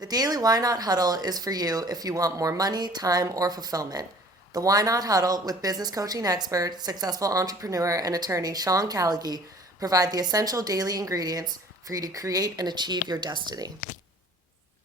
The Daily Why Not Huddle is for you if you want more money, time, or fulfillment. The Why Not Huddle with business coaching expert, successful entrepreneur, and attorney Sean Callagy provide the essential daily ingredients for you to create and achieve your destiny.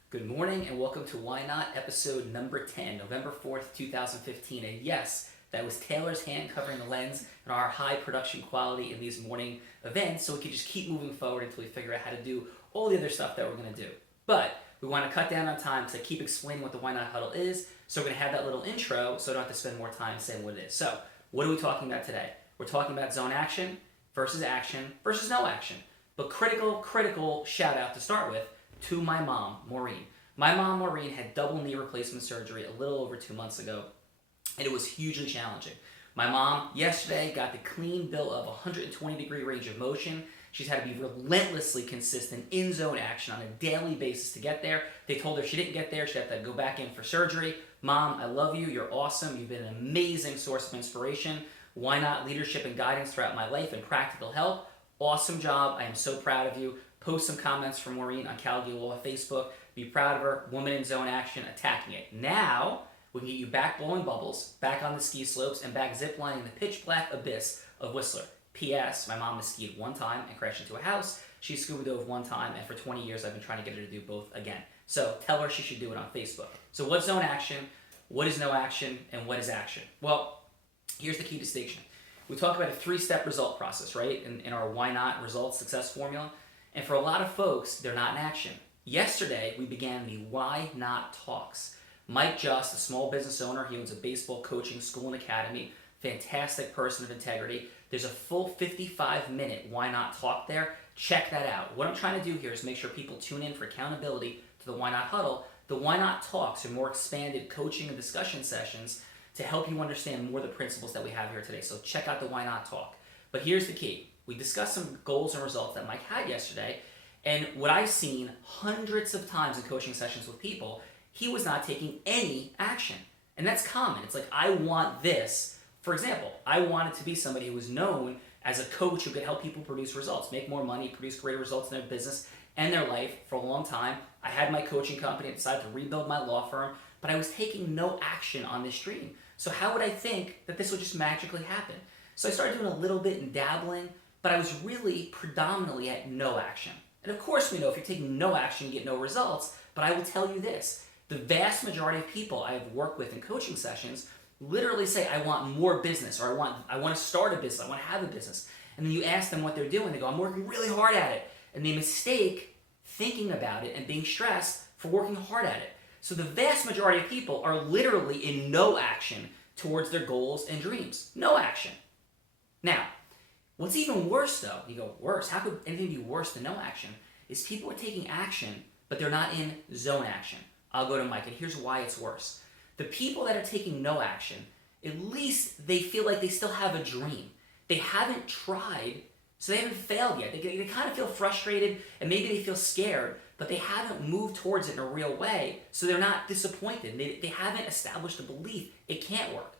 Good morning and welcome to Why Not episode number 10, November 4th, 2015. And yes, that was Taylor's hand covering the lens and our high production quality in these morning events so we can just keep moving forward until we figure out how to do all the other stuff that we're going to do. But we want to cut down on time to keep explaining what the Why Not Huddle is, so we're going to have that little intro so I don't have to spend more time saying what it is. So, what are we talking about today? We're talking about zone action versus no action. But critical shout out to start with to my mom, Maureen. My mom, Maureen, had double knee replacement surgery a little over 2 months ago, and it was hugely challenging. My mom, yesterday, got the clean bill of 120-degree range of motion. She's had to be relentlessly consistent in zone action on a daily basis to get there. They told her if she didn't get there, she'd have to go back in for surgery. Mom, I love you. You're awesome. You've been an amazing source of inspiration. Why not leadership and guidance throughout my life and practical help? Awesome job. I am so proud of you. Post some comments from Maureen on Callagy Law Facebook. Be proud of her. Woman in zone action, attacking it. Now, we can get you back blowing bubbles, back on the ski slopes, and back ziplining in the pitch black abyss of Whistler. P.S. My mom has skied one time and crashed into a house. She scuba dove one time, and for 20 years I've been trying to get her to do both again. So tell her she should do it on Facebook. So what's zone action? What is no action? And what is action? Well, here's the key distinction. We talk about a three-step result process, right? In our why not results success formula. And for a lot of folks, they're not in action. Yesterday, we began the Why Not Talks. Mike Just, a small business owner, he owns a baseball coaching school and academy, fantastic person of integrity. There's a full 55-minute Why Not Talk there. Check that out. What I'm trying to do here is make sure people tune in for accountability to the Why Not Huddle. The Why Not Talks are more expanded coaching and discussion sessions to help you understand more of the principles that we have here today. So check out the Why Not Talk. But here's the key. We discussed some goals and results that Mike had yesterday, and what I've seen hundreds of times in coaching sessions with people, he was not taking any action. And that's common. It's like, I want this. For example, I wanted to be somebody who was known as a coach who could help people produce results, make more money, produce greater results in their business and their life for a long time. I had my coaching company, I decided to rebuild my law firm, but I was taking no action on this dream. So how would I think that this would just magically happen? So I started doing a little bit and dabbling, but I was really predominantly at no action. And of course we know if you're taking no action, you get no results, but I will tell you this. The vast majority of people I have worked with in coaching sessions literally say, I want more business, or I want to start a business, I want to have a business. And then you ask them what they're doing, they go, I'm working really hard at it. And they mistake thinking about it and being stressed for working hard at it. So the vast majority of people are literally in no action towards their goals and dreams. No action. Now, what's even worse though, you go, worse? How could anything be worse than no action? Is people are taking action, but they're not in zone action. I'll go to Mike, and here's why it's worse. The people that are taking no action, at least they feel like they still have a dream. They haven't tried, so they haven't failed yet. They kind of feel frustrated, and maybe they feel scared, but they haven't moved towards it in a real way, so they're not disappointed. They haven't established a belief it can't work.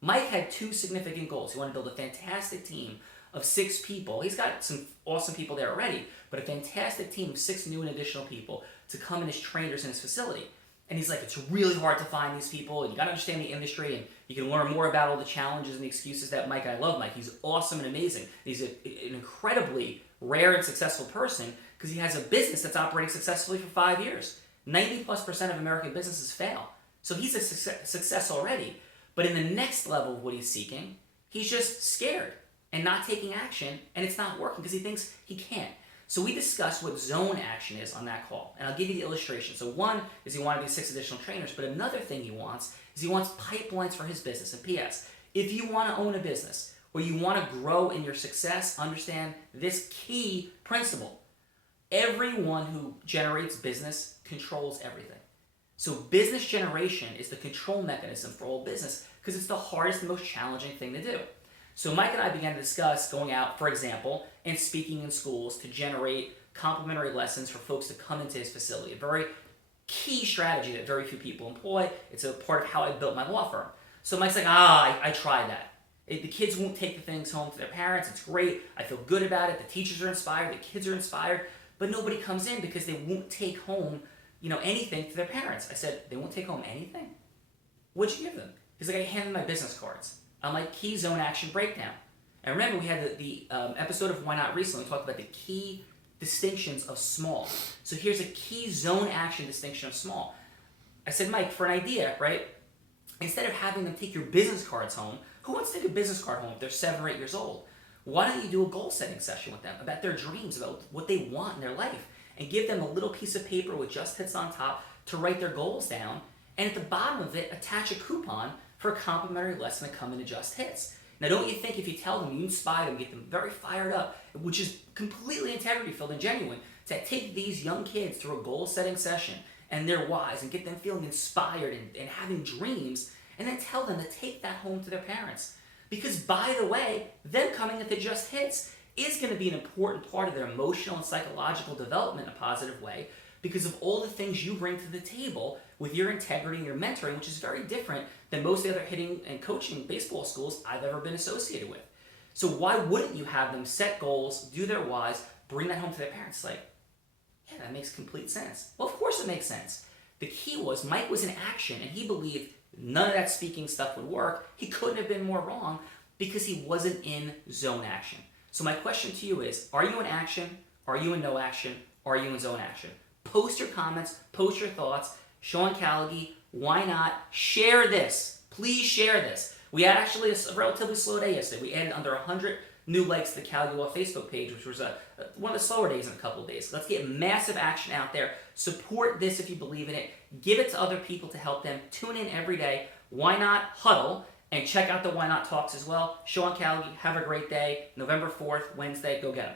Mike had two significant goals. He wanted to build a fantastic team of 6 people. He's got some awesome people there already, but a fantastic team of 6 new and additional people to come in as trainers in his facility. And he's like, it's really hard to find these people, and you gotta understand the industry, and you can learn more about all the challenges and the excuses that Mike, I love Mike, he's awesome and amazing. He's an incredibly rare and successful person because he has a business that's operating successfully for 5 years. 90+% of American businesses fail. So he's a success already. But in the next level of what he's seeking, he's just scared and not taking action, and it's not working because he thinks he can't. So we discussed what zone action is on that call, and I'll give you the illustration. So one is he wanted these 6 additional trainers, but another thing he wants is he wants pipelines for his business. And P.S., if you want to own a business or you want to grow in your success, understand this key principle. Everyone who generates business controls everything. So business generation is the control mechanism for all business because it's the hardest and most challenging thing to do. So Mike and I began to discuss going out, for example, and speaking in schools to generate complimentary lessons for folks to come into his facility. A very key strategy that very few people employ. It's a part of how I built my law firm. So Mike's like, I tried that. The kids won't take the things home to their parents. It's great. I feel good about it. The teachers are inspired. The kids are inspired. But nobody comes in because they won't take home anything to their parents. I said, they won't take home anything? What'd you give them? He's like, I handed them my business cards. I'm like, key zone action breakdown. And remember, we had the episode of Why Not recently. We talked about the key distinctions of small. So here's a key zone action distinction of small. I said, Mike, for an idea, right? Instead of having them take your business cards home, who wants to take a business card home if they're 7 or 8 years old? Why don't you do a goal setting session with them about their dreams, about what they want in their life, and give them a little piece of paper with just hits on top to write their goals down, and at the bottom of it, attach a coupon for a complimentary lesson to come in and just hits. Now, don't you think if you tell them, you inspire them, get them very fired up, which is completely integrity-filled and genuine, to take these young kids through a goal-setting session and their whys and get them feeling inspired and having dreams, and then tell them to take that home to their parents. Because, by the way, them coming into just hits is going to be an important part of their emotional and psychological development in a positive way because of all the things you bring to the table with your integrity and your mentoring, which is very different than most of the other hitting and coaching baseball schools I've ever been associated with. So why wouldn't you have them set goals, do their whys, bring that home to their parents? Like, yeah, that makes complete sense. Well, of course it makes sense. The key was Mike was in action and he believed none of that speaking stuff would work. He couldn't have been more wrong because he wasn't in zone action. So my question to you is, are you in action? Are you in no action? Are you in zone action? Post your comments, post your thoughts. Sean Callagy, why not? Share this. Please share this. We had actually a relatively slow day yesterday. We added under 100 new likes to the Callagy Law Facebook page, which was one of the slower days in a couple of days. Let's get massive action out there. Support this if you believe in it. Give it to other people to help them. Tune in every day. Why Not Huddle? And check out the Why Not Talks as well. Sean Callagy, have a great day. November 4th, Wednesday. Go get 'em.